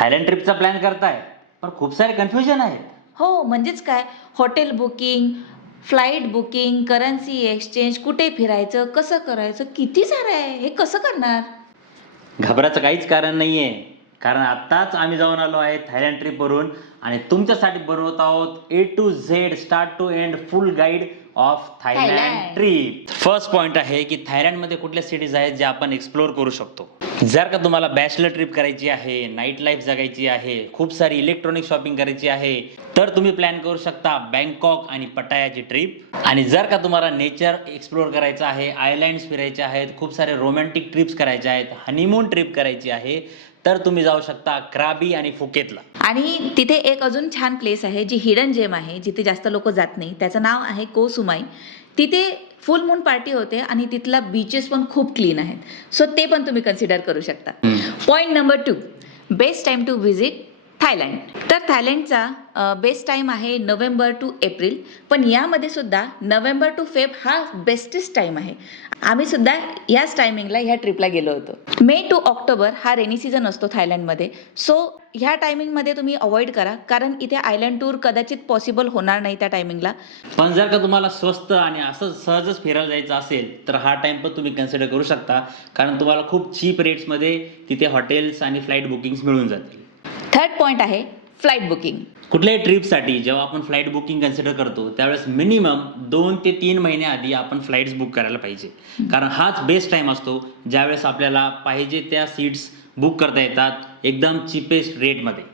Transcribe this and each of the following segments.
Thailand ट्रिपचा plan करताय पण खूप सारे कन्फ्युजन आहे. हो, म्हणजेच काय, hotel booking, flight booking, currency exchange, कुठे फिरायचं, कसं करायचं, किती सारं आहे. हे कसं करणार? घाबराचं काहीच कारण नाहीये, कारण आत्ताच आम्ही जाऊन आलो आहे थायलंड ट्रिपवरून आणि तुमच्यासाठी बनवत आहोत A to Z start to end full guide of Thailand Thailand. Trip. First point आहे की थायलंडमध्ये कुठल्या सिटीज आहेत ज्या आपण एक्सप्लोअर करू शकतो. जर का तुम्हाला बॅचलर ट्रिप करायची आहे, नाईट लाईफ जगायची आहे, खूप सारी इलेक्ट्रॉनिक शॉपिंग करायची आहे, तर तुम्ही प्लॅन करू शकता बँकॉक आणि पटायाची ट्रिप. आणि जर का तुम्हाला नेचर एक्सप्लोअर करायचं आहे, आयलँड्स फिरायचे आहेत, खूप सारे रोमॅन्टिक ट्रिप्स करायच्या आहेत, हनीमून ट्रिप करायची आहे, तर तुम्ही जाऊ शकता क्राबी आणि फुकेतला. आणि तिथे एक अजून छान प्लेस आहे जी हिडन जेम आहे, जिथे जास्त लोक जात नाही. त्याचं नाव आहे को सुमाई. तिथे फुल मून पार्टी होते आणि तिथला बीचेस पण खूप क्लीन आहेत. सो ते पण तुम्ही कन्सिडर करू शकता. Point number 2, best time to visit Thailand. तर थायलंडचा बेस्ट टाईम आहे नोव्हेंबर टू एप्रिल, पण यामध्ये सुद्धा नोव्हेंबर टू फेब हा बेस्टेस्ट टाईम आहे. आम्ही सुद्धा याच टायमिंगला ह्या ट्रिपला गेलो होतो. मे टू ऑक्टोबर हा रेनी सीझन असतो थायलंडमध्ये. सो ह्या टायमिंगमध्ये तुम्ही अवॉइड करा, कारण इथे आयलंड टूर कदाचित पॉसिबल होणार नाही त्या टायमिंगला. पण जर का तुम्हाला स्वस्त आणि असं सहजच फिरायला जायचं असेल तर हा टाइम पण तुम्ही कन्सिडर करू शकता, कारण तुम्हाला खूप चीप रेट्समध्ये तिथे हॉटेल्स आणि फ्लाईट बुकिंग्स मिळून जातील. थर्ड पॉईंट आहे फ्लाईट बुकिंग. कुठल्याही ट्रिपसाठी जेव्हा आपण फ्लाईट बुकिंग कन्सिडर करतो त्यावेळेस मिनिमम 2 ते 3 महिने आधी आपण फ्लाईट्स बुक करायला पाहिजे, कारण हाच बेस्ट टाईम असतो ज्यावेळेस आपल्याला पाहिजे त्या सीट्स बुक करता येतात एकदम चीपेस्ट रेटमध्ये.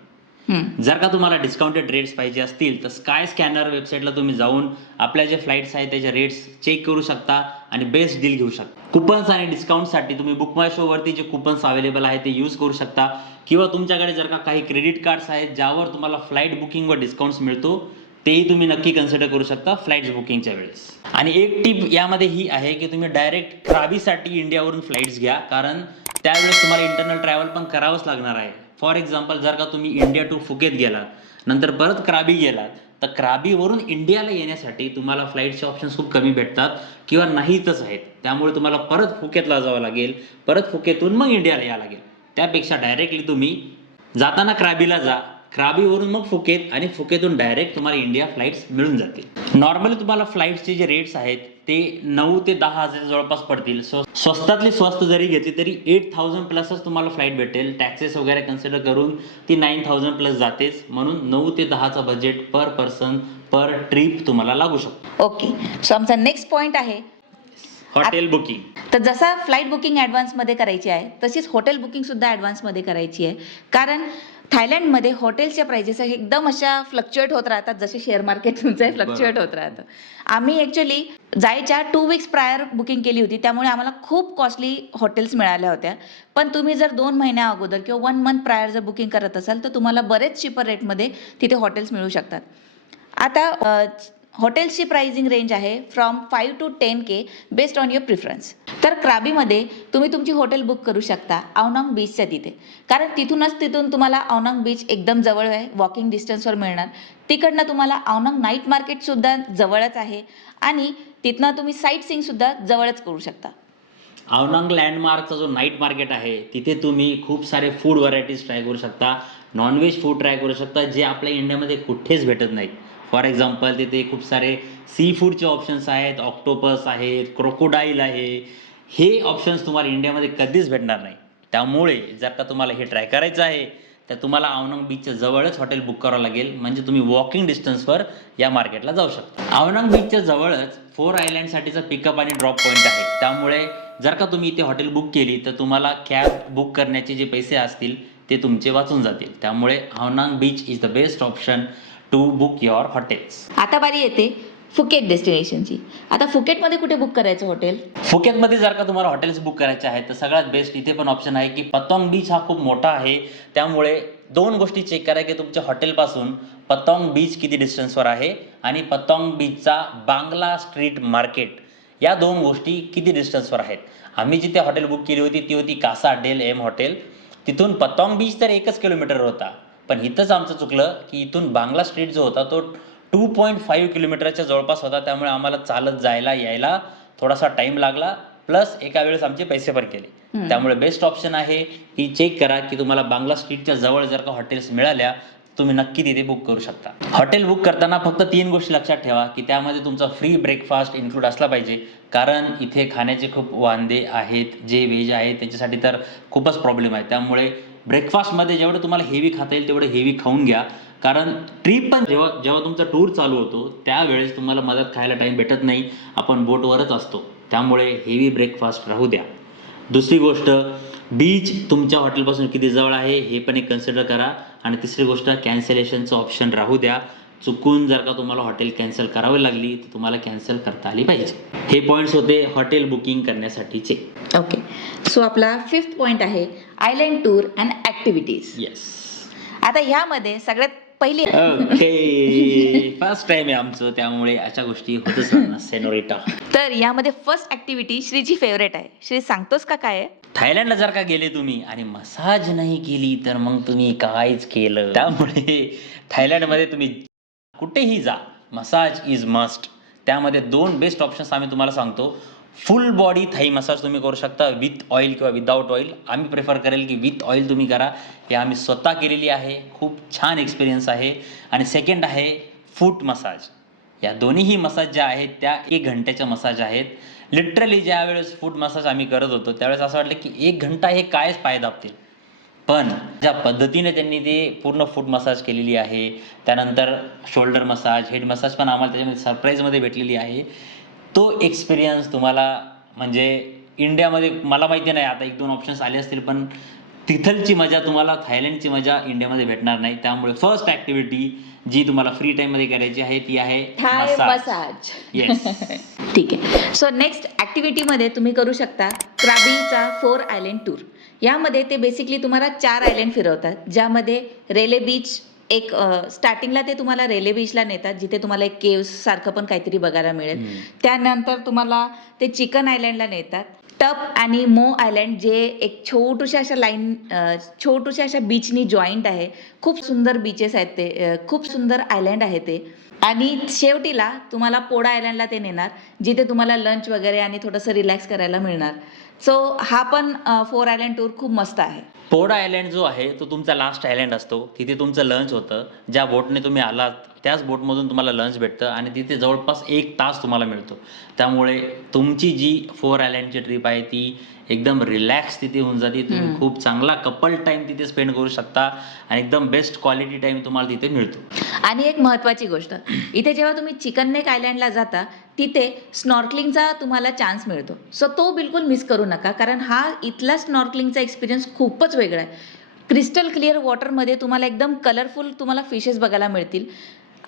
जर का तुम्हाला डिस्काउंटेड रेट्स पाहिजे असतील तर स्काय स्कॅनर वेबसाईटला तुम्ही जाऊन आपल्या जे फ्लाईट्स आहेत त्याचे रेट्स चेक करू शकता आणि बेस्ट डील घेऊ शकता. कुपन्स आणि डिस्काउंटसाठी तुम्ही बुक माय शोवरती जे कुपन्स अवेलेबल आहेत ते यूज करू शकता, किंवा तुमच्याकडे जर का काही क्रेडिट कार्ड्स आहेत ज्यावर तुम्हाला फ्लाईट बुकिंगवर डिस्काउंट्स मिळतो तेही तुम्ही नक्की कन्सिडर करू शकता फ्लाईट्स बुकिंगच्या वेळेस. आणि एक टिप यामध्ये ही आहे की तुम्ही डायरेक्ट क्राबीसाठी इंडियावरून फ्लाईट्स घ्या, कारण त्यावेळेस तुम्हाला इंटरनल ट्रॅव्हल पण करावंच लागणार आहे. फॉर एक्झाम्पल, जर का तुम्ही इंडिया टू फुकेत गेलात नंतर परत क्राबी गेलात तर क्राबीवरून इंडियाला येण्यासाठी तुम्हाला फ्लाईटचे ऑप्शन्स खूप कमी भेटतात किंवा नाहीतच आहेत. त्यामुळे तुम्हाला परत फुकेतला जावं लागेल, परत फुकेतून मग इंडियाला यावं लागेल. त्यापेक्षा डायरेक्टली तुम्ही जाताना क्राबीला जा, क्राबीवरून मग फुकेत आणि फुकेतून डायरेक्ट तुम्हाला इंडिया फ्लाईट्स मिळून जातील. नॉर्मली तुम्हाला फ्लाईट्सचे जे रेट्स आहेत ते 9 ते 10 हजार जवळपास पडतील. स्वस्तातली स्वस्त जरी घेतली तरी 8,000 प्लसच तुम्हाला फ्लाईट भेटेल. टॅक्सेस वगैरे कन्सिडर करून ती 9,000 प्लस जातेच, म्हणून 9 ते 10चा बजेट पर पर्सन पर ट्रिप तुम्हाला लागू शकतो. ओके, सो आमचा नेक्स्ट पॉईंट आहे हॉटेल बुकिंग. तर जसा फ्लाईट बुकिंग ॲडव्हान्समध्ये करायची आहे तशीच हॉटेल बुकिंगसुद्धा ॲडव्हान्समध्ये करायची आहे, कारण थायलंडमध्ये हॉटेल्सच्या प्राइजेस एकदम अशा फ्लक्च्युएट होत राहतात, जसे शेअर मार्केट तुमचं फ्लक्च्युएट होत राहतं. आम्ही ॲक्च्युली जायच्या 2 वीक्स प्रायर बुकिंग केली होती, त्यामुळे आम्हाला खूप कॉस्टली हॉटेल्स मिळाल्या होत्या. पण तुम्ही जर 2 महिन्या अगोदर किंवा 1 मंथ प्रायर जर बुकिंग करत असाल तर तुम्हाला बरेच चिपर रेटमध्ये तिथे हॉटेल्स मिळू शकतात. आता हॉटेल्सची प्राइसिंग रेंज आहे from 5 to 10K based on your preference. तर क्राबीमध्ये तुम्ही तुमची हॉटेल बुक करू शकता अवनांग बीचच्या तिथे, कारण तिथून तुम्हाला अवनांग बीच एकदम जवळ आहे, वॉकिंग डिस्टन्सवर मिळणार. तिकडनं तुम्हाला अवनांग नाईट मार्केटसुद्धा जवळच आहे आणि तिथनं तुम्ही साईट सीइंगसुद्धा जवळच करू शकता. अवनांग लँडमार्कचा जो नाईट मार्केट आहे तिथे तुम्ही खूप सारे फूड व्हरायटीज ट्राय करू शकता, नॉनव्हेज फूड ट्राय करू शकता जे आपल्या इंडियामध्ये कुठेच भेटत नाहीत. फॉर एक्झाम्पल, तिथे खूप सारे सी फूडचे ऑप्शन्स आहेत, ऑक्टोपस आहेत, क्रोकोडाईल आहे. हे ऑप्शन्स तुम्हाला इंडियामध्ये कधीच भेटणार नाही. त्यामुळे जर का तुम्हाला हे ट्राय करायचं आहे तर तुम्हाला अवनांग बीचच्या जवळच हॉटेल बुक करावं लागेल, म्हणजे तुम्ही वॉकिंग डिस्टन्सवर या मार्केटला जाऊ शकता. अवनांग बीचच्या जवळच 4 आयलँडसाठीचा पिकअप आणि ड्रॉप पॉईंट आहे. त्यामुळे जर का तुम्ही इथे हॉटेल बुक केली तर तुम्हाला कॅब बुक करण्याचे जे पैसे असतील ते तुमचे वाचून जातील. त्यामुळे Ao Nang beach is the best option to book your hotels. आता बारी येते फुकेट डेस्टिनेशनची. आता फुकेटमध्ये कुठे बुक करायचं हॉटेल? फुकेतमध्ये जर का तुम्हाला हॉटेल्स बुक करायचे आहेत तर सगळ्यात बेस्ट इथे पण ऑप्शन आहे की पतॉंग बीच हा खूप मोठा आहे. त्यामुळे 2 गोष्टी चेक करा की तुमच्या हॉटेलपासून पतॉंग बीच किती डिस्टन्सवर आहे आणि पतॉंग बीचचा बांगला स्ट्रीट मार्केट या 2 गोष्टी किती डिस्टन्सवर आहेत. आम्ही जिथे हॉटेल बुक केली होती ती होती कासा डेल एम हॉटेल. तिथून पतॉंग बीच तर 1 किलोमीटर होता, पण इथंच आमचं चुकलं की इथून बांगला स्ट्रीट जो होता तो 2.5 किलोमीटरच्या जवळपास होता. त्यामुळे आम्हाला चालत जायला यायला थोडासा टाईम लागला. प्लस एका वेळेस आमचे पैसे पण केले. त्यामुळे बेस्ट ऑप्शन आहे की चेक करा की तुम्हाला बांगला स्ट्रीटच्या जवळ जर का हॉटेल्स मिळाल्या तुम्ही नक्की तिथे बुक करू शकता. हॉटेल बुक करताना फक्त 3 गोष्टी लक्षात ठेवा की त्यामध्ये तुमचा फ्री ब्रेकफास्ट इन्क्लूड असला पाहिजे, कारण इथे खाण्याचे खूप वांदे आहेत. जे व्हेज आहेत त्याच्यासाठी तर खूपच प्रॉब्लेम आहे. त्यामुळे ब्रेकफास्टमध्ये जेवढं तुम्हाला हेवी खाता येईल तेवढं हेवी खाऊन घ्या, कारण ट्रिप पण जेव्हा जेव्हा तुमचा टूर चालू होतो त्यावेळेस तुम्हाला मदत खायला टाईम भेटत नाही, आपण बोटवरच असतो. त्यामुळे हेवी ब्रेकफास्ट राहू द्या. दुसरी गोष्ट, बीच तुमच्या हॉटेलपासून किती जवळ आहे हे पण एक कन्सिडर करा. आणि तिसरी गोष्ट, कॅन्सलेशनचं ऑप्शन राहू द्या. चुकून जर का तुम्हाला हॉटेल कॅन्सल करावी लागली तर तुम्हाला कॅन्सल करता आली पाहिजे. हे पॉईंट्स होते हॉटेल बुकिंग करण्यासाठीचे. ओके, सो आपला 5th पॉईंट आहे island tour and activities. Yes. आता ह्यामध्ये सगळ्यात पहिली ओके, फर्स्ट टाइम आहे आमचं, त्यामुळे अशा गोष्टी होतच राहणार सेनोरिटा. तर यामध्ये फर्स्ट ॲक्टिव्हिटी श्रीची फेवरेट आहे. श्री, सांगतोस का काय आहे? थायलंडला जर का गेले तुम्ही आणि मसाज नाही केली तर मग तुम्ही काहीच केलं. त्यामुळे थायलंडमध्ये तुम्ही कुठेही जा, मसाज इज मस्ट. त्यामध्ये 2 बेस्ट ऑप्शन्स आम्ही तुम्हाला सांगतो. फुल बॉडी थाई मसाज तुम्ही करू शकता विथ ऑइल किंवा विदाऊट ऑइल. आम्ही प्रेफर करेल की विथ ऑइल तुम्ही करा. हे आम्ही स्वतः केलेली आहे, खूप छान एक्सपिरियन्स आहे. आणि सेकंड आहे फूट मसाज. या दोन्हीही मसाज ज्या आहेत त्या 1 घंट्याच्या मसाज आहेत. लिटरली ज्या वेळेस फूट मसाज आम्ही करत होतो त्यावेळेस असं वाटलं की 1 घंटा हे कायच पाय दाबतील, पण ज्या पद्धतीने त्यांनी ते पूर्ण फूट मसाज केलेली आहे, त्यानंतर शोल्डर मसाज, हेड मसाज पण आम्हाला त्याच्यामध्ये सरप्राईजमध्ये भेटलेली आहे. तो एक्सपिरियन्स तुम्हाला म्हणजे इंडियामध्ये मला माहिती नाही, आता 1-2 ऑप्शन्स आले असतील, पण तिथलची मजा तुम्हाला थायलंडची मजा इंडियामध्ये भेटणार नाही. त्यामुळे फर्स्ट ॲक्टिव्हिटी जी तुम्हाला फ्री टाईममध्ये करायची आहे ती आहे थाय मसाज. येस. ठीक आहे. सो नेक्स्ट ॲक्टिव्हिटीमध्ये तुम्ही करू शकता क्राबीचा 4 आयलँड टूर. यामध्ये ते बेसिकली तुम्हाला 4 आयलँड फिरवतात, ज्यामध्ये रेले बीच एक स्टार्टिंगला ते तुम्हाला रेले बीचला नेतात, जिथे तुम्हाला एक केव्स सारखं पण काहीतरी बघायला मिळेल. त्यानंतर तुम्हाला ते चिकन आयलँडला नेतात. टप आणि मो आयलँड जे एक छोटूशा अशा बीचनी जॉईंट आहे. खूप सुंदर बीचेस आहेत ते, खूप सुंदर आयलँड आहे ते. आणि शेवटीला तुम्हाला पोडा आयलँडला ते नेणार, जिथे तुम्हाला लंच वगैरे आणि थोडंसं रिलॅक्स करायला मिळणार. सो हा पण 4 आयलँड टूर खूप मस्त आहे. पोडा आयलँड जो आहे तो तुमचा लास्ट आयलँड असतो. तिथे तुमचं लंच होतं. ज्या बोटने तुम्ही आलात त्याच बोटमधून तुम्हाला लंच भेटतं आणि तिथे जवळपास 1 तास तुम्हाला मिळतो. त्यामुळे तुमची जी 4 आयलँडची ट्रिप आहे ती एकदम रिलॅक्स तिथे होऊन जाते. तुम्ही खूप चांगला कपल टाईम तिथे स्पेंड करू शकता आणि एकदम बेस्ट क्वालिटी टाईम तुम्हाला तिथे मिळतो. आणि एक महत्त्वाची गोष्ट, इथे जेव्हा तुम्ही चिकन नेक आयलँडला जाता तिथे स्नॉर्कलिंगचा तुम्हाला चान्स मिळतो. सो तो बिलकुल मिस करू नका, कारण हा इथला स्नॉर्कलिंगचा एक्सपिरियन्स खूपच वेगळा आहे. क्रिस्टल क्लिअर वॉटरमध्ये तुम्हाला एकदम कलरफुल तुम्हाला फिशेस बघायला मिळतील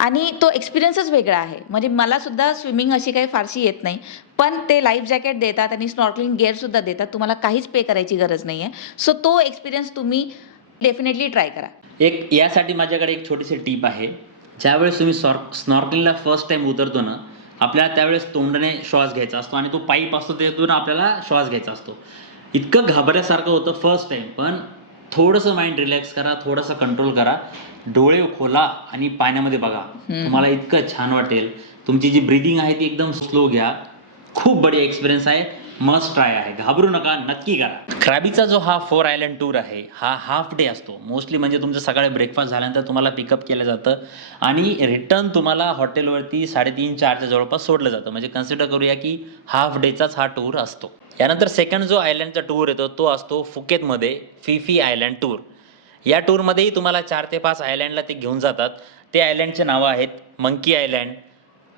आणि तो एक्सपिरियन्सच वेगळा आहे. म्हणजे मला सुद्धा स्विमिंग अशी काही फारशी येत नाही, पण ते लाईफ जॅकेट देतात आणि स्नॉर्कलिंग गेअरसुद्धा देतात. तुम्हाला काहीच पे करायची गरज नाही आहे. सो तो एक्सपिरियन्स तुम्ही डेफिनेटली ट्राय करा. एक यासाठी माझ्याकडे एक छोटीशी टीप आहे. ज्यावेळेस तुम्ही स्नॉर्कलिंगला फर्स्ट टाइम उतरतो ना, आपल्याला त्यावेळेस तोंडाने श्वास घ्यायचा असतो आणि तो पाईप असतो त्यातून आपल्याला श्वास घ्यायचा असतो. इतकं घाबरल्यासारखं होतं फर्स्ट टाइम, पण थोडंसं माइंड रिलॅक्स करा, थोडासा कंट्रोल करा, डोळे खोला आणि पाण्यामध्ये बघा. तुम्हाला इतकं छान वाटेल. तुमची जी ब्रीदिंग आहे ती एकदम स्लो घ्या. खूप बढिया एक्सपिरियन्स आहे, मस्ट ट्राय आहे. घाबरू नका, नक्की करा. क्राबीचा जो हा 4 आयलँड टूर आहे हा हाफ डे असतो. मोस्टली म्हणजे तुमचं सकाळी ब्रेकफास्ट झाल्यानंतर तुम्हाला पिकअप केलं जातं आणि रिटर्न तुम्हाला हॉटेलवरती 3:30-4च्या जवळपास सोडलं जातं. म्हणजे कन्सिडर करूया की हाफ डेचाच हा टूर असतो. यानंतर सेकंड जो आयलँडचा टूर येतो तो असतो फुकेतमध्ये फिफी आयलँड टूर. या टूरमध्येही तुम्हाला 4 ते 5 आयलँडला ते घेऊन जातात. ते आयलँडचे नावं आहेत Monkey Island,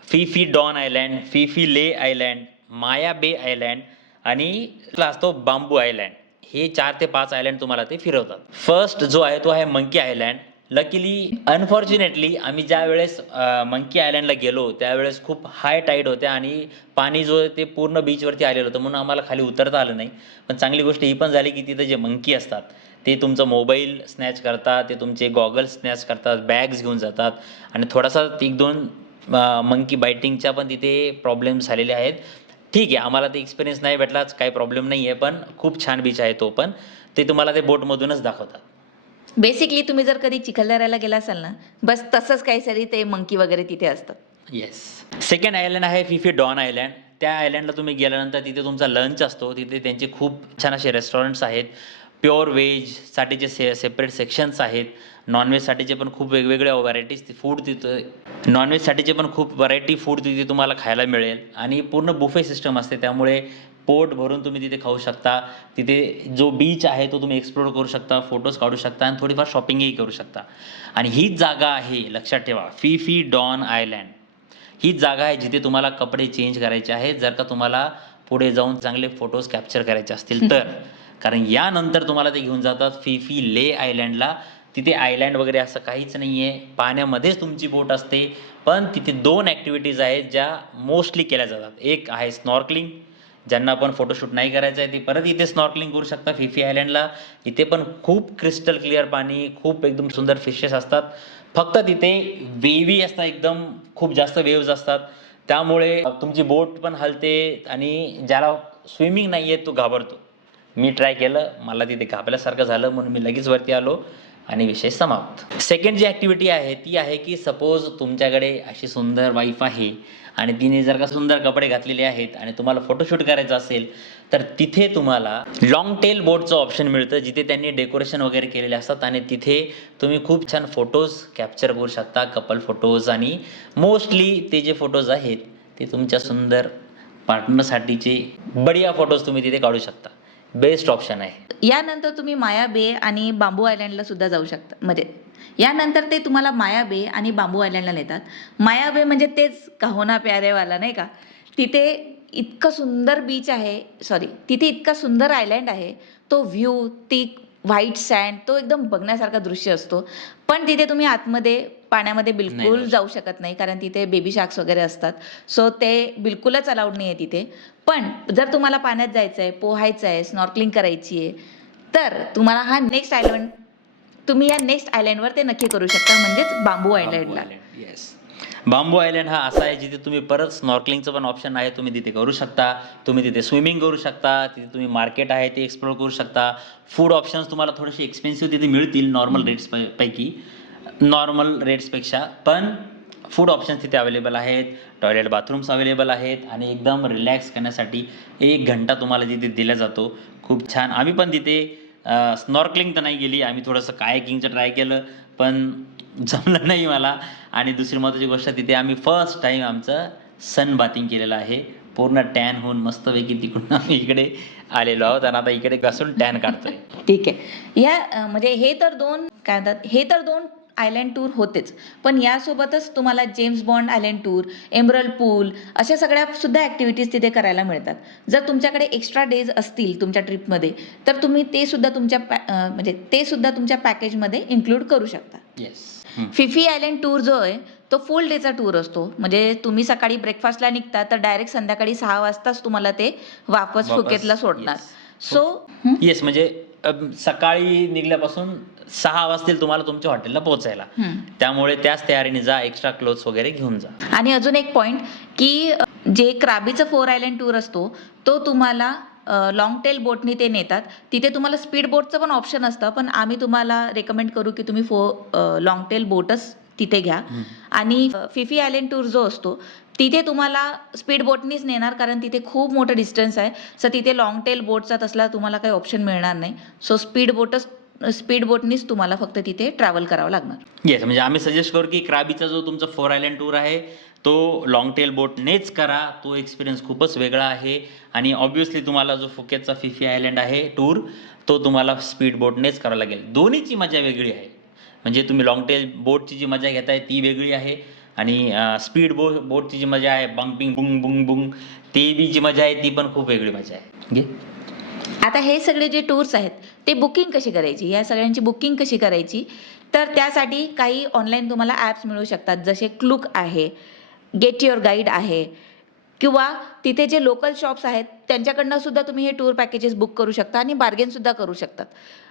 Phi Phi Don Island, Phi Phi Le Island, Maya Bay Island आणि असतो बांबू आयलँड. हे 4 ते 5 आयलँड तुम्हाला ते फिरवतात. फर्स्ट जो आहे तो आहे मंकी आयलँड. लकीली अनफॉर्च्युनेटली आम्ही ज्या वेळेस मंकी आयलँडला गेलो त्यावेळेस खूप हाय टाईड होत्या आणि पाणी जो ते पूर्ण बीचवरती आलेलं होतं, म्हणून आम्हाला खाली उतरता आलं नाही. पण चांगली गोष्ट ही पण झाली की तिथे जे मंकी असतात ते तुमचं मोबाईल स्नॅच करतात, ते तुमचे गॉगल्स स्नॅच करतात, बॅग्स घेऊन जातात आणि थोडासा 1-2 मंकी बायटिंगच्या पण तिथे प्रॉब्लेम्स झालेले आहेत. ठीक आहे, आम्हाला ते एक्सपिरियन्स नाही भेटलाच, काही प्रॉब्लेम नाही आहे, पण खूप छान बीच आहे तो पण. ते तुम्हाला ते बोटमधूनच दाखवतात. बेसिकली तुम्ही जर कधी चिखलदऱ्याला गेला असाल ना, बस तसंच काहीतरी ते मंकी वगैरे तिथे असतात. येस. सेकंड आयलँड आहे फिफी डॉन आयलँड. त्या आयलँडला तुम्ही गेल्यानंतर तिथे तुमचा लंच असतो. तिथे त्यांचे खूप छान असे रेस्टॉरंट्स आहेत. प्युअर व्हेजसाठीचे सेपरेट सेक्शन्स आहेत. नॉनव्हेजसाठीचे पण खूप वेगवेगळ्या व्हरायटीज फूड तिथं नॉनव्हेजसाठीचे पण खूप व्हरायटी फूड तिथे तुम्हाला खायला मिळेल आणि पूर्ण बुफे सिस्टम असते. त्यामुळे पोट भरून तुम्ही तिथे खाऊ शकता. तिथे जो बीच आहे तो तुम्ही एक्सप्लोर करू शकता, फोटोज काढू शकता आणि थोडीफार शॉपिंगही करू शकता. आणि हीच जागा आहे, लक्षात ठेवा, फी डॉन आयलँड. हीच जागा आहे जिथे तुम्हाला कपडे चेंज करायचे आहेत जर का तुम्हाला पुढे जाऊन चांगले फोटोज कॅप्चर करायचे असतील तर. कारण यानंतर तुम्हाला ते घेऊन जातात फी ले आयलँडला. तिथे आयलँड वगैरे असं काहीच नाही आहे. पाण्यामध्येच तुमची बोट असते. पण तिथे 2 ॲक्टिव्हिटीज आहेत ज्या मोस्टली केल्या जातात. एक आहे स्नॉर्कलिंग. ज्यांना पण फोटोशूट नाही करायचं आहे ते परत इथे स्नॉर्कलिंग करू शकता फी आयलँडला. इथे पण खूप क्रिस्टल क्लिअर पाणी, खूप एकदम सुंदर फिशेस असतात. फक्त तिथे वेव्ही असतात, एकदम खूप जास्त वेव्ज असतात. त्यामुळे तुमची बोट पण हलते आणि ज्याला स्विमिंग नाही आहे तो घाबरतो. मी ट्राय केलं, मला तिथे घाबरल्यासारखं झालं म्हणून मी लगेच वरती आलो आणि विषय समाप्त. सेकंड जी ॲक्टिव्हिटी आहे ती आहे की सपोज तुमच्याकडे अशी सुंदर वाईफ आहे आणि तिने जर का सुंदर कपडे घातलेले आहेत आणि तुम्हाला फोटोशूट करायचं असेल तर तिथे तुम्हाला लॉंग टेल बोटचं ऑप्शन मिळतं जिथे त्यांनी डेकोरेशन वगैरे केलेले असतात आणि तिथे तुम्ही खूप छान फोटोज कॅप्चर करू शकता, कपल फोटोज. आणि मोस्टली ते जे फोटोज आहेत ते तुमच्या सुंदर पार्टनरसाठीचे बढिया फोटोज तुम्ही तिथे काढू शकता. बेस्ट ऑप्शन आहे. यानंतर तुम्ही माया बे आणि बांबू आयलँडला सुद्धा जाऊ शकता. म्हणजे यानंतर ते तुम्हाला माया बे आणि बांबू आयलँडला नेतात. माया बे म्हणजे तेच कहोना प्यारेवाला नाही का. तिथे इतकं सुंदर बीच आहे, तिथे इतका सुंदर आयलँड आहे. तो व्ह्यू, ती व्हाईट सँड, तो एकदम बघण्यासारखा दृश्य असतो. पण तिथे तुम्ही आतमध्ये पाण्यामध्ये नाही बिलकुल जाऊ जाऊ शकत नाही कारण तिथे बेबी शार्क्स वगैरे असतात. सो ते बिलकुलच अलाउड नाही आहे तिथे. पण जर तुम्हाला पाण्यात जायचं आहे, पोहायचं आहे, स्नॉर्कलिंग करायची आहे, तर तुम्हाला तुम्ही या नेक्स्ट आयलँडवर ते नक्की करू शकता, म्हणजेच बांबू आयलँडला. येस, बांबू आयलँड हा असा आहे जिथे तुम्ही परत स्नॉर्कलिंगचं पण ऑप्शन आहे. तुम्ही तिथे करू शकता. तुम्ही तिथे स्विमिंग करू शकता. तिथे तुम्ही मार्केट आहे ते एक्सप्लोर करू शकता. फूड ऑप्शन्स तुम्हाला थोडेसे एक्सपेन्सिव्ह तिथे मिळतील नॉर्मल रेट्सपेक्षा. पण फूड ऑप्शन्स तिथे अवेलेबल आहेत. टॉयलेट बाथरूम्स अवेलेबल आहेत आणि एकदम रिलॅक्स करण्यासाठी 1 घंटा तुम्हाला तिथे दिला जातो. खूप छान. आम्ही पण तिथे स्नॉर्कलिंग तर नाही गेली, आम्ही थोडंसं कायाकिंगचं ट्राय केलं पण जमलं नाही मला. आणि दुसरी महत्त्वाची गोष्ट, तिथे आम्ही फर्स्ट टाईम आमचं सन बाथिंग केलेलं आहे. पूर्ण टॅन होऊन मस्तपैकी तिकडून आम्ही इकडे आलेलो आहोत आणि आता इकडे घासून टॅन काढतोय. ठीक आहे. म्हणजे हे तर दोन आयलँड टूर होतेच. पण यासोबतच तुम्हाला James Bond island tour, emerald pool अशा सगळ्या सुद्धा ॲक्टिव्हिटीज तिथे करायला मिळतात. जर तुमच्याकडे एक्स्ट्रा डेज असतील तुमच्या ट्रिपमध्ये तर तुम्ही ते सुद्धा तुमच्या पॅकेजमध्ये इन्क्लूड करू शकता. येस. फिफी आयलँड टूर जो आहे तो फुल डेचा टूर असतो. म्हणजे तुम्ही सकाळी ब्रेकफास्टला निघता तर डायरेक्ट संध्याकाळी 6 वाजताच तुम्हाला ते वापस फुकेतला सोडणार. येस, म्हणजे सकाळी निघल्यापासून 6 वाजतील तुम्हाला तुमच्या हॉटेलला पोहोचायला. त्यामुळे त्याच तयारीने जा, एक्स्ट्रा क्लोथ्स वगैरे घेऊन जा. आणि अजून एक पॉईंट की जे क्राबीचं 4 आयलँड टूर असतो तो तुम्हाला लॉंग टेल बोटनी ते नेतात. तिथे तुम्हाला स्पीड बोटचं पण ऑप्शन असतं, पण आम्ही तुम्हाला रेकमेंड करू की तुम्ही लॉंग टेल बोटच तिथे घ्या. आणि फिफी आयलँड टूर जो असतो तिथे तुम्हाला स्पीड बोटनीच नेणार कारण तिथे खूप मोठं डिस्टन्स आहे. सो तिथे लॉंग टेल बोटचा तसला तुम्हाला काही ऑप्शन मिळणार नाही. सो स्पीड बोटनीच तुम्हाला फक्त तिथे ट्रॅव्हल करावं लागणार. येस, म्हणजे आम्ही सजेस्ट करू की क्राबीचा जो तुमचा 4 आयलँड टूर आहे तो लॉंग टेल बोटनेच करा. तो एक्सपिरियन्स खूपच वेगळा आहे. आणि ऑब्व्हियसली तुम्हाला जो फुकेतचा फिफी आयलँड आहे टूर तो तुम्हाला स्पीड बोटनेच करावा लागेल. दोन्हीची मजा वेगळी आहे. म्हणजे तुम्ही लॉंग टेल बोटची जी मजा घेताय ती वेगळी आहे आणि स्पीड बोटची जी मजा आहे बंपिंग बुंग बुंग बुंग ती बी जी मजा आहे ती पण खूप वेगळी मजा आहे. आता हे सगळे जे टूर्स आहेत ते बुकिंग कशी करायची, या सगळ्यांची बुकिंग कशी करायची, तर त्यासाठी काही ऑनलाईन तुम्हाला ॲप्स मिळू शकतात. जसे क्लूक आहे, गेट युअर गाईड आहे, किंवा तिथे जे लोकल शॉप्स आहेत त्यांच्याकडनं सुद्धा तुम्ही हे टूर पॅकेजेस बुक करू शकता आणि बार्गेनसुद्धा करू शकतात.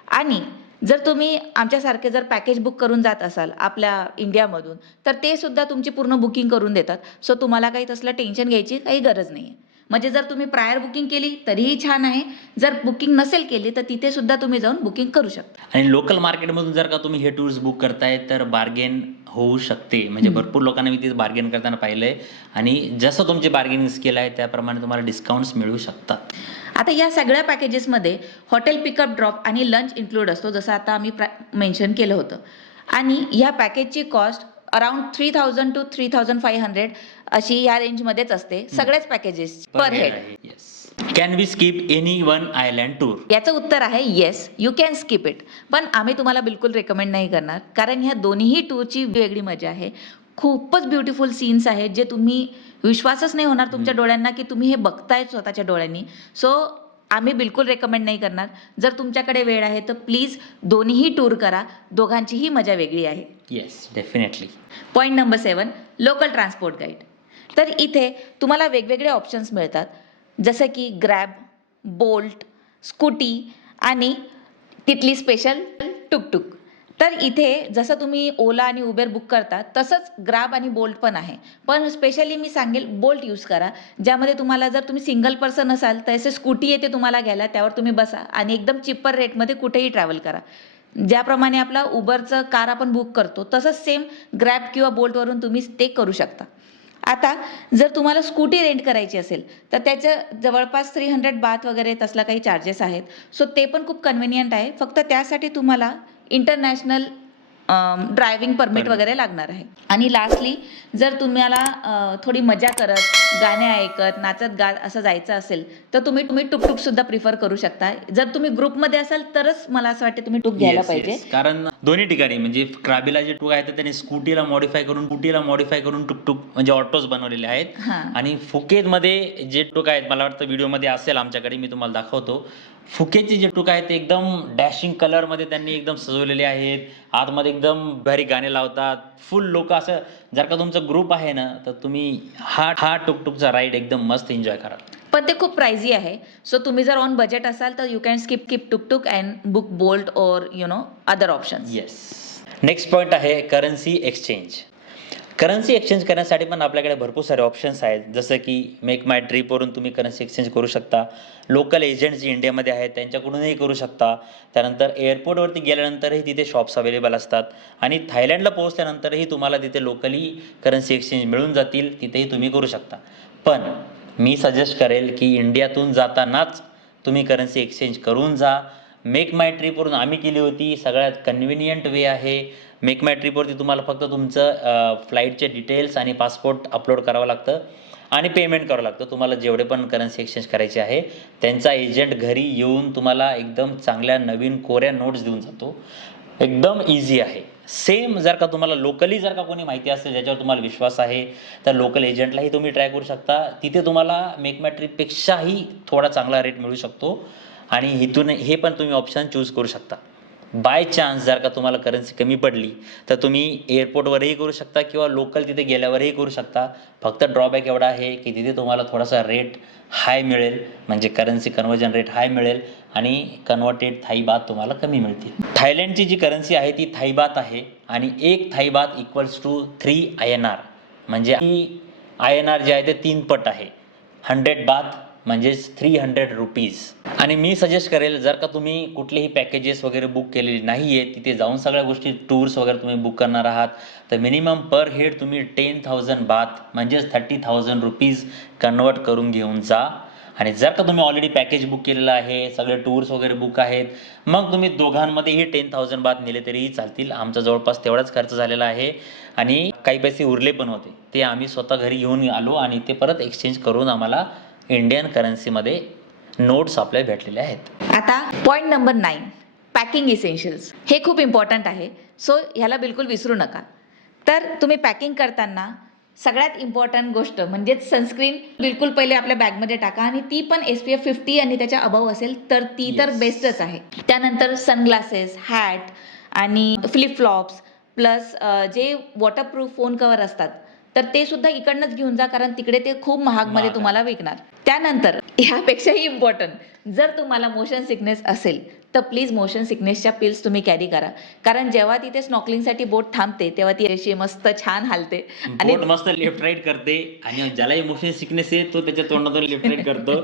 आणि जर तुम्ही आमच्यासारखे जर पॅकेज बुक करून जात असाल आपल्या इंडियामधून तर ते सुद्धा तुमची पूर्ण बुकिंग करून देतात. सो तुम्हाला काही तसलं टेन्शन घ्यायची काही गरज नाही आहे. म्हणजे जर तुम्ही प्रायर बुकिंग केली तरीही छान आहे, जर बुकिंग नसेल केली तर तिथे सुद्धा तुम्ही जाऊन बुकिंग करू शकता. आणि लोकल मार्केटमधून जर का तुम्ही हे टूर्स बुक करताय तर बार्गेन होऊ शकते. म्हणजे भरपूर लोकांना मी तिथे बार्गेन करताना पाहिलंय आणि जसं तुमचे बार्गेनिंग स्किल आहे त्याप्रमाणे तुम्हाला डिस्काउंट्स मिळू शकतात. आता या सगळ्या पॅकेजेसमध्ये हॉटेल पिकअप ड्रॉप आणि लंच इन्क्लूड असतो, जसं आता आम्ही मेन्शन केलं होतं. आणि ह्या पॅकेजची कॉस्ट अराउंड 3000 to 3500 अशी या रेंजमध्येच असते सगळेच packages per head. Can we skip any one island tour? याचं उत्तर आहे yes, you can skip it. पण आम्ही तुम्हाला बिलकुल रेकमेंड नाही करणार, कारण ह्या दोन्ही टूरची वेगळी मजा आहे. खूपच ब्युटिफुल सीन्स आहेत जे तुम्ही विश्वासच नाही होणार तुमच्या डोळ्यांना की तुम्ही हे बघताय स्वतःच्या डोळ्यांनी. सो आम्ही बिलकुल रेकमेंड नाही करणार. जर तुमच्याकडे वेळ आहे तर प्लीज दोन्हीही टूर करा, दोघांचीही मजा वेगळी आहे. Yes, definitely. Point number 7, local transport guide. तर इथे तुम्हाला वेगवेगळे ऑप्शन्स मिळतात, जसं की ग्रॅब, बोल्ट, स्कूटी आणि तिथली स्पेशल टुकटुक. तर इथे जसं तुम्ही ओला आणि उबेर बुक करता तसंच ग्रॅब आणि बोल्ट पण आहे. पण स्पेशली मी सांगेल बोल्ट यूज करा, ज्यामध्ये तुम्हाला जर तुम्ही सिंगल पर्सन असाल तर असे स्कूटी येते तुम्हाला घ्यायला, त्यावर तुम्ही बसा आणि एकदम चिपर रेटमध्ये कुठेही ट्रॅव्हल करा. ज्याप्रमाणे आपला उबरचं कार आपण बुक करतो तसंच सेम ग्रॅब किंवा बोल्टवरून तुम्ही ते करू शकता. आता जर तुम्हाला स्कूटी रेंट करायची असेल तर त्याचं जवळपास 300 बाथ वगैरे तसला काही चार्जेस आहेत. सो ते पण खूप कन्व्हिनियंट आहे. फक्त त्यासाठी तुम्हाला इंटरनॅशनल ड्रायव्हिंग परमिट वगैरे लागणार आहे. आणि लास्टली जर तुम्हाला थोडी मजा करत, गाणे ऐकत, नाचत असं जायचं असेल तर तुम्ही टुकटुकसुद्धा प्रिफर करू शकता. जर तुम्ही ग्रुपमध्ये असाल तरच मला असं वाटतं तुम्ही टूक घ्यायला पाहिजे. कारण दोन्ही ठिकाणी म्हणजे क्राबीला जे टूक आहे तर त्यांनी स्कूटीला मॉडिफाय करून टुकटुक म्हणजे ऑटोज बनवलेले आहेत. आणि फुकेतमध्ये जे टूक आहेत, मला वाटतं व्हिडिओमध्ये असेल आमच्याकडे, मी तुम्हाला दाखवतो. फुकेतचे जे टूक आहेत ते एकदम डॅशिंग कलरमध्ये त्यांनी एकदम सजवलेले आहेत. आतमध्ये एकदम भारी गाणे लावतात. फुल लोक असं, जर का तुमचा ग्रुप आहे ना तर तुम्ही हा टुकटुकचा राईड एकदम मस्त एन्जॉय करा. पण ते खूप प्राइझी आहे. सो तुम्ही जर ऑन बजेट असाल तर you can skip tuktuk and book Bolt और other options. Yes. Next point आहे करन्सी एक्सचेंज. करन्सी एक्सचेंज करण्यासाठी पण आपल्याकडे भरपूर सारे ऑप्शन्स आहेत, जसं की मेक माय ट्रिपवरून तुम्ही करन्सी एक्सचेंज करू शकता. लोकल एजंट्स जे इंडियामध्ये आहेत त्यांच्याकडूनही करू शकता. त्यानंतर एअरपोर्टवरती गेल्यानंतरही तिथे शॉप्स अवेलेबल असतात. आणि थायलंडला पोहोचल्यानंतरही तुम्हाला तिथे लोकली करन्सी एक्सचेंज मिळून जातील, तिथेही तुम्ही करू शकता. पण मी सजेस्ट करेल की इंडियातून जातानाच तुम्ही करन्सी एक्सचेंज करून जा. मेक माय ट्रिपवरून आम्ही केली होती, सगळ्यात कन्व्हिनियंट वे आहे. मेक माय ट्रिपवरती तुम्हाला फक्त तुमचं फ्लाईटचे डिटेल्स आणि पासपोर्ट अपलोड करावं लागतं आणि पेमेंट करावं लागतं. तुम्हाला जेवढे पण करन्सी एक्सचेंज करायचे आहे त्यांचा एजंट घरी येऊन तुम्हाला एकदम चांगल्या नवीन कोऱ्या नोट्स देऊन जातो. एकदम इझी आहे. सेम जर का तुम्हाला लोकली जर का कोणी माहिती असेल ज्याच्यावर तुम्हाला विश्वास आहे तर लोकल एजंटलाही तुम्ही ट्राय करू शकता. तिथे तुम्हाला मेक माय ट्रिपपेक्षाही थोडा चांगला रेट मिळू शकतो आणि इथून हे पण तुम्ही ऑप्शन चूज करू शकता. बाय चान्स जर का तुम्हाला करन्सी कमी पडली तर तुम्ही एअरपोर्टवरही करू शकता किंवा लोकल तिथे गेल्यावरही करू शकता. फक्त ड्रॉबॅक एवढा आहे की तिथे तुम्हाला थोडासा रेट हाय मिळेल, म्हणजे करन्सी कन्व्हर्जन रेट हाय मिळेल आणि कन्व्हर्टेड थाई बात तुम्हाला कमी मिळतील. थायलंडची जी करन्सी आहे ती थाई बात आहे आणि एक Thai baht equals to 3 INR, म्हणजे INR जे आहे ते 3 पट आहे. 100 बात म्हणजेच 300 रुपीज. आणि मी सजेस्ट करेल जर का तुम्ही कुठलेही पॅकेजेस वगैरे बुक केलेली नाही आहेत, तिथे जाऊन सगळ्या गोष्टी टूर्स वगैरे तुम्ही बुक करणार आहात तर मिनिमम पर हेड तुम्ही 10,000 बात म्हणजेच 30,000 रुपीज कन्वर्ट करून घेऊन जा. आणि जर का तुम्ही ऑलरेडी पॅकेज बुक केलेलं आहे, सगळे टूर्स वगैरे बुक आहेत, मग तुम्ही दोघांमध्येही 10,000 बात नेले तरीही चालतील. आमचा जवळपास तेवढाच खर्च झालेला आहे आणि काही पैसे उरले पण होते, ते आम्ही स्वतः घरी घेऊन आलो आणि ते परत एक्सचेंज करून आम्हाला इंडियन करन्सीमध्ये नोट्स आपल्याला भेटलेले आहेत. आता पॉईंट नंबर 9, पॅकिंग इसेन्शियल्स. हे खूप इम्पॉर्टंट आहे. सो ह्याला बिलकुल विसरू नका. तर तुम्ही पॅकिंग करताना सगळ्यात इम्पॉर्टंट गोष्ट म्हणजेच सनस्क्रीन बिलकुल पहिले आपल्या बॅगमध्ये टाका आणि ती पण SPF 50 आणि त्याच्या अबाव असेल तर ती तर बेस्टच आहे. त्यानंतर सनग्लासेस, हॅट आणि फ्लिपफ्लॉप्स प्लस जे वॉटरप्रूफ फोन कवर असतात तर ते सुद्धा इकडनंच घेऊन जा, कारण तिकडे ते खूप महागमध्ये तुम्हाला विकणार. त्यानंतर ह्यापेक्षाही इम्पॉर्टंट, जर तुम्हाला मोशन सिकनेस असेल तर प्लीज मोशन सिकनेसच्या पिल्स तुम्ही कॅरी करा, कारण जेव्हा तिथे स्नॉकलिंगसाठी बोट थांबते तेव्हा ती अशी मस्त छान हालते आणि मस्त लेफ्ट राईट करते आणि ज्यालाही मोशन सिकनेस आहे तो त्याच्या तोंडातून लेफ्ट राईट करतो.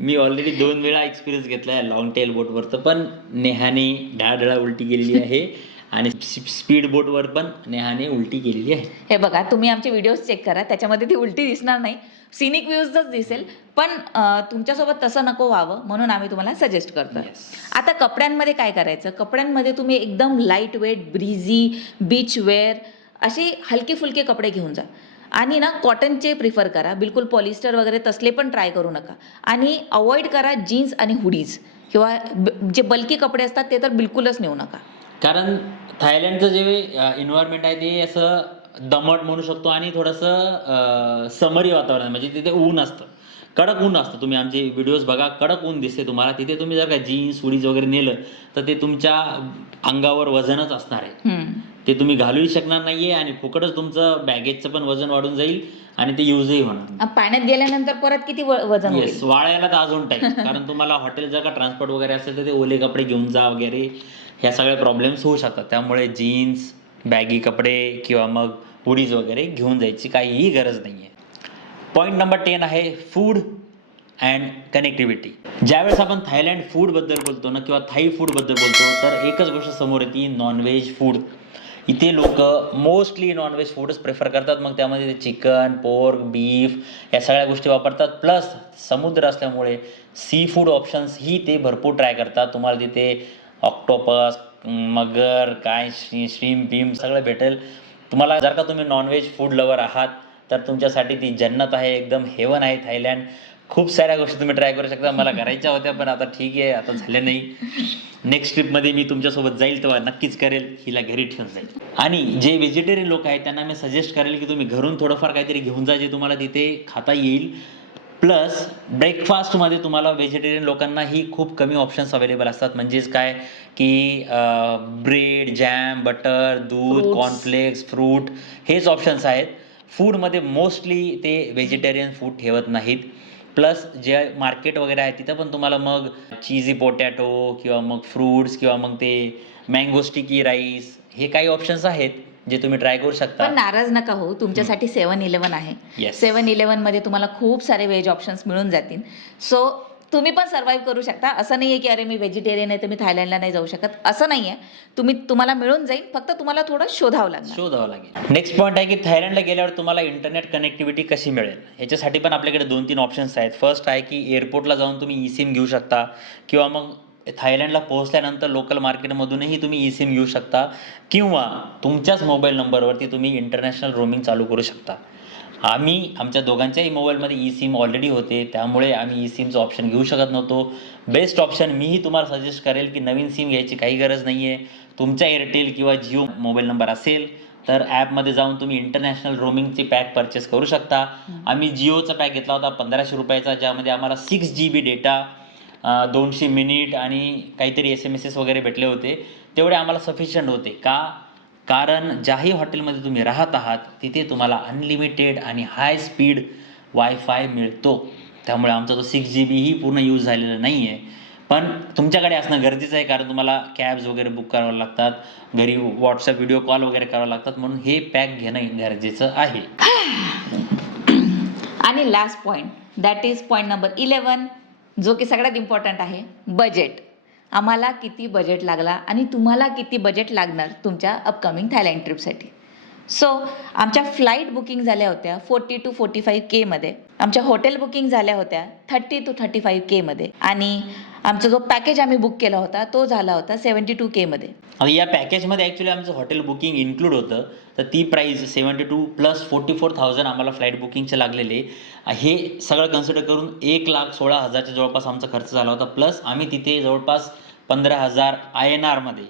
मी ऑलरेडी 2 वेळा एक्सपिरियन्स घेतलाय लॉंग टेल बोटवरचं, पण नेहाने ढाळढळा उलटी गेलेली आहे आणि स्पीड बोटवर पण नेहाने उलटी केलेली आहे. हे बघा, तुम्ही आमचे व्हिडिओज चेक करा, त्याच्यामध्ये ती उलटी दिसणार नाही, सिनिक व्ह्यूजच दिसेल. पण तुमच्यासोबत तसं नको व्हावं म्हणून आम्ही तुम्हाला सजेस्ट करतो. Yes. आता कपड्यांमध्ये काय करायचं, कपड्यांमध्ये तुम्ही एकदम लाईट वेट, ब्रिझी, बीच वेअर असे हलके फुलके कपडे घेऊन जा. आणि ना कॉटनचे प्रिफर करा, बिलकुल पॉलिस्टर वगैरे तसले पण ट्राय करू नका. आणि अवॉइड करा जीन्स आणि हुडीज किंवा जे बल्की कपडे असतात ते तर बिलकुलच नेऊ नका. कारण थायलंडचं जे एन्व्हायरमेंट आहे ते असं दमट म्हणू शकतो आणि थोडंसं समरी वातावरण आहे. म्हणजे तिथे ऊन असतं, कडक ऊन असतं. तुम्ही आमचे व्हिडिओज बघा, कडक ऊन दिसते तुम्हाला. तिथे तुम्ही जर का जीन्स हुडीज वगैरे नेलं तर ते तुमच्या अंगावर वजनच असणार आहे. ते तुम्ही घालूही शकणार नाहीये आणि फुकटच तुमचं बॅगेजचं पण वजन वाढून जाईल आणि ते युजही होणार. पाण्यात गेल्यानंतर परत किती वजन होईल. येस, वाळायला तर अजून टाईम. कारण तुम्हाला हॉटेल जर का ट्रान्सपोर्ट वगैरे असेल तर ते ओले कपडे घेऊन जा वगैरे, ह्या सगळ्या प्रॉब्लेम्स होऊ शकतात. त्यामुळे जीन्स, बॅगी कपडे किंवा मग हुडीज वगैरे घेऊन जायची काहीही गरज नाही आहे. पॉईंट नंबर 10 आहे फूड अँड कनेक्टिव्हिटी. ज्यावेळेस आपण थायलंड फूडबद्दल बोलतो ना किंवा थाई फूडबद्दल बोलतो तर एकच गोष्ट समोर येते, नॉनव्हेज फूड. इथे लोक मोस्टली नॉनव्हेज फूडच प्रेफर करतात. मग त्यामध्ये ते चिकन, पोर्क, बीफ या सगळ्या गोष्टी वापरतात. प्लस समुद्र असल्यामुळे सी फूड ऑप्शन्सही ते भरपूर ट्राय करतात. तुम्हाला तिथे ऑक्टोपस, मगर, काय श्रीम्प बिम्प सगळं भेटेल तुम्हाला. जर का तुम्ही नॉनव्हेज फूड लवर आहात तर तुमच्यासाठी ती जन्नत आहे, एकदम हेवन आहे थायलंड. खूप साऱ्या गोष्टी तुम्ही ट्राय करू शकता. मला करायच्या होत्या पण आता ठीक आहे, आता झाल्या नाही. नेक्स्ट ट्रिपमध्ये मी तुमच्यासोबत जाईल तेव्हा नक्कीच करेल, हिला घरी ठेवून जाईल. आणि जे व्हेजिटेरियन लोक आहेत त्यांना मी सजेस्ट करेल की तुम्ही घरून थोडंफार काहीतरी घेऊन जा जे तुम्हाला तिथे खाता येईल. प्लस ब्रेकफास्टमध्ये तुम्हाला व्हेजिटेरियन लोकांनाही खूप कमी ऑप्शन्स अवेलेबल असतात. म्हणजेच काय की ब्रेड, जॅम, बटर, दूध, Fruits. कॉर्नफ्लेक्स, फ्रूट हेच ऑप्शन्स आहेत. फूडमध्ये मोस्टली ते व्हेजिटेरियन फूड ठेवत नाहीत. प्लस जे मार्केट वगैरे आहे तिथं पण तुम्हाला मग चीझी पोटॅटो किंवा मग फ्रूट्स किंवा मग ते मँगो स्टिकी राईस हे काही ऑप्शन्स आहेत जे तुम्ही ट्राय करू शकता. पण नाराज नका हो, तुमच्यासाठी 7-11 आहे. Yes. 7-11 मध्ये तुम्हाला खूप सारे व्हेज ऑप्शन्स मिळून जातील. सो तुम्ही पण सर्व्हाइव्ह करू शकता. असं नाही आहे की अरे मी व्हेजिटेरियन आहे तर मी थायलंडला नाही जाऊ शकत, असं नाही आहे. तुम्हाला मिळून जाईल, फक्त तुम्हाला थोडं शोधावं लागेल. नेक्स्ट पॉईंट आहे की थायलंडला गेल्यावर तुम्हाला इंटरनेट कनेक्टिव्हिटी कशी मिळेल. ह्याच्यासाठी पण आपल्याकडे 2-3 ऑप्शन्स आहेत. फर्स्ट आहे की एअरपोर्टला जाऊन तुम्ही ई सिम घेऊ शकता किंवा मग थायलंडला पोहोचल्यानंतर लोकल मार्केटमधूनही तुम्ही ई सिम घेऊ शकता किंवा तुमच्याच मोबाईल नंबरवरती तुम्ही इंटरनॅशनल रोमिंग चालू करू शकता. आमच्या दोघांच्याही मोबाईलमध्ये ई सिम ऑलरेडी होते, त्यामुळे आम्ही ई सिमचं ऑप्शन घेऊ शकत नव्हतो. बेस्ट ऑप्शन मीही तुम्हाला सजेस्ट करेल की नवीन सिम घ्यायची काही गरज नाही आहे. तुमचा एअरटेल किंवा जिओ मोबाईल नंबर असेल तर ॲपमध्ये जाऊन तुम्ही इंटरनॅशनल रोमिंगचे पॅक परचेस करू शकता. आम्ही जिओचा पॅक घेतला होता 1500 रुपयाचा, ज्यामध्ये आम्हाला 6 GB डेटा, 200 मिनिट आणि काहीतरी SMS वगैरे भेटले होते. तेवढे आम्हाला सफिशियंट होते. कारण ज्याही हॉटेलमध्ये तुम्ही राहत आहात तिथे तुम्हाला अनलिमिटेड आणि हाय स्पीड वायफाय मिळतो. त्यामुळे आमचा तो 6 GB ही पूर्ण यूज झालेला नाही आहे. पण तुमच्याकडे असणं गरजेचं आहे कारण तुम्हाला कॅब्स वगैरे बुक करावं लागतात, घरी व्हॉट्सअप व्हिडिओ कॉल वगैरे करावं लागतात, म्हणून हे पॅक घेणं गरजेचं आहे. आणि last point, that is point number 11, जो की सगळ्यात इम्पॉर्टंट आहे, बजेट. आम्हाला किती बजेट लागला आणि तुम्हाला किती बजेट लागणार तुमच्या अपकमिंग थायलंड ट्रिपसाठी. सो आमच्या फ्लाईट बुकिंग झाल्या होत्या 40 to 45K मध्ये. आमच्या हॉटेल बुकिंग झाल्या होत्या 30 to 35K मध्ये. आणि आमचा जो पॅकेज आम्ही बुक केला होता तो झाला होता 72K मध्ये. आणि या पॅकेजमध्ये ॲक्च्युली आमचं हॉटेल बुकिंग इन्क्लूड होतं. तर ती प्राईस 72 प्लस 44,000 आम्हाला फ्लाईट बुकिंगचे लागलेले. हे सगळं कन्सिडर करून 1,16,000च्या जवळपास आमचा खर्च झाला होता. प्लस आम्ही तिथे जवळपास 15,000 INR मध्ये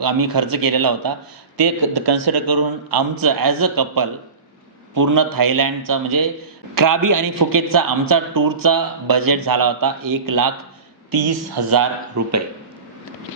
आम्ही खर्च केलेला होता. ते कन्सिडर करून आमचं ॲज अ कपल पूर्ण थायलंडचा म्हणजे क्राबी आणि फुकेतचा आमचा टूरचा बजेट झाला होता 1,30,000 रुपये.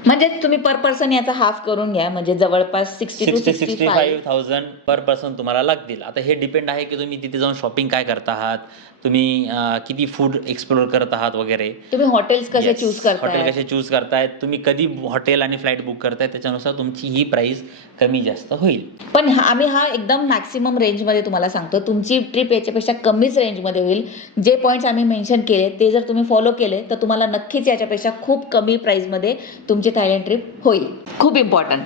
म्हणजे तुम्ही पर पर्सन याचा हाफ करून घ्या, म्हणजे जवळपास 60 to 65,000 पर पर्सन तुम्हाला लागतील. आता हे डिपेंड आहे की तुम्ही तिथे जाऊन शॉपिंग काय करत आहात, तुम्ही किती फूड एक्सप्लोर करत आहात वगैरे, तुम्ही हॉटेल्स कसे चूज करताय, हॉटेल कसे चूज करतायत, तुम्ही कधी हॉटेल आणि फ्लाईट बुक करताय, त्याच्यानुसार तुमची ही प्राईस कमी जास्त होईल. पण आम्ही हा एकदम मॅक्सिमम रेंजमध्ये तुम्हाला सांगतो. तुमची ट्रिप याच्यापेक्षा कमीच रेंजमध्ये होईल. जे पॉईंट्स आम्ही मेन्शन केले ते जर तुम्ही फॉलो केले तर तुम्हाला नक्कीच याच्यापेक्षा खूप कमी प्राईजमध्ये तुमची थायलंड ट्रिप होईल. खूप इम्पॉर्टंट.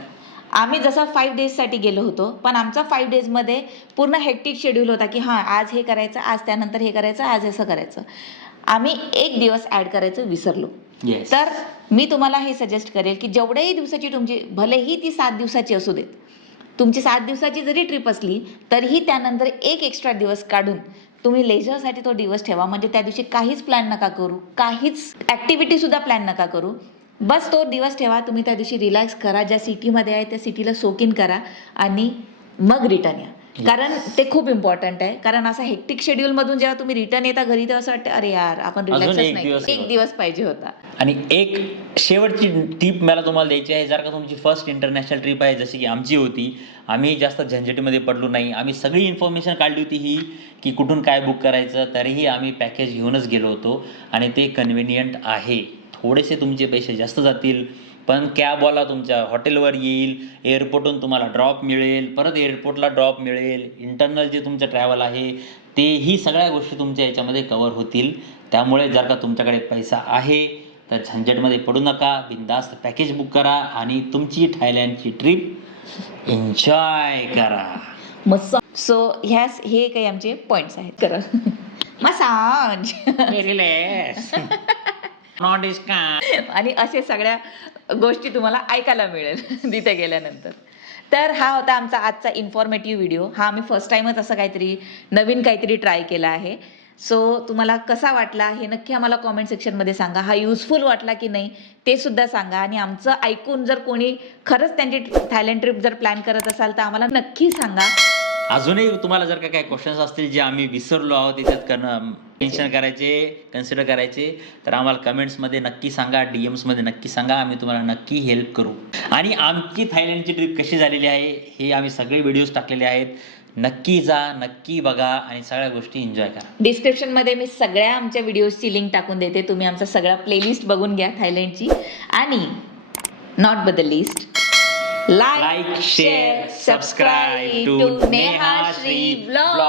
आम्ही जसं 5 डेजसाठी गेलो होतो, पण आमचा 5 डेजमध्ये पूर्ण हेक्टिक शेड्यूल होता की हां आज हे करायचं, आज त्यानंतर हे करायचं, आज असं करायचं. आम्ही एक दिवस ॲड करायचं विसरलो. येस. तर मी तुम्हाला हे सजेस्ट करेल की जेवढेही दिवसाची तुमची, भलेही ती 7 दिवसाची असू देत, तुमची 7 दिवसाची जरी ट्रिप असली तरीही त्यानंतर एक एक्स्ट्रा दिवस काढून तुम्ही लेजरसाठी तो दिवस ठेवा. म्हणजे त्या दिवशी काहीच प्लॅन नका करू, काहीच ॲक्टिव्हिटीसुद्धा प्लॅन नका करू. बस तो दिवस ठेवा. तुम्ही त्या दिवशी रिलॅक्स करा, ज्या सिटीमध्ये आहे त्या सिटीला सोक इन करा आणि मग रिटर्न या. कारण ते खूप इम्पॉर्टंट आहे. कारण असं हेक्टिक शेड्यूलमधून जेव्हा तुम्ही रिटर्न येता घरी, तेव्हा असं वाटतं अरे यार आपण रिलॅक्सच एक नाही, दिवस एक दिवस पाहिजे होता. आणि एक शेवटची टिप मला तुम्हाला द्यायची आहे. जर का तुमची फर्स्ट इंटरनॅशनल ट्रिप आहे जशी की आमची होती, आम्ही जास्त झंझटीमध्ये पडलो नाही. आम्ही सगळी इन्फॉर्मेशन काढली होती ही की कुठून काय बुक करायचं, तरीही आम्ही पॅकेज घेऊनच गेलो होतो आणि ते कन्व्हिनियंट आहे. थोडेसे तुमचे पैसे जास्त जातील, पण कॅबवाला तुमच्या हॉटेलवर येईल, एअरपोर्टहून तुम्हाला ड्रॉप मिळेल, परत एअरपोर्टला ड्रॉप मिळेल, इंटरनल जे तुमचं ट्रॅव्हल आहे तेही सगळ्या गोष्टी तुमच्या याच्यामध्ये कवर होतील. त्यामुळे जर का तुमच्याकडे पैसा आहे तर झंझटमध्ये पडू नका, बिनधास्त पॅकेज बुक करा आणि तुमची थायलंडची ट्रिप एन्जॉय करा. सो हे काही आमचे पॉईंट्स आहेत. करा massage very less not is का. आणि असे सगळ्या गोष्टी तुम्हाला ऐकायला मिळेल तिथे गेल्यानंतर. तर हा होता आमचा आजचा इन्फॉर्मेटिव्ह व्हिडिओ. हा आम्ही फर्स्ट टाईमच असं काहीतरी नवीन काहीतरी ट्राय केला आहे. सो तुम्हाला कसा वाटला हे नक्की आम्हाला कॉमेंट सेक्शनमध्ये सांगा. हा युजफुल वाटला की नाही ते सुद्धा सांगा. आणि आमचं ऐकून जर कोणी खरंच त्यांची थायलंड ट्रिप जर प्लॅन करत असाल तर आम्हाला नक्की सांगा. अजूनही तुम्हाला जर का काही क्वेश्चन्स असतील जे आम्ही विसरलो आहोत त्याच्यात मेन्शन करायचे, कन्सिडर करायचे, तर आम्हाला कमेंट्समध्ये नक्की सांगा, DMsमध्ये नक्की सांगा. आम्ही तुम्हाला नक्की हेल्प करू. आणि आमची थायलंडची ट्रिप कशी झालेली आहे हे आम्ही सगळे व्हिडिओज टाकलेले आहेत. नक्की जा, नक्की बघा आणि सगळ्या गोष्टी एन्जॉय करा. डिस्क्रिप्शनमध्ये मी सगळ्या आमच्या व्हिडिओजची लिंक टाकून देते. तुम्ही आमचा सगळा प्लेलिस्ट बघून घ्या थायलंडची. आणि not but the list, Like, share, subscribe to Neha Shri Vlog.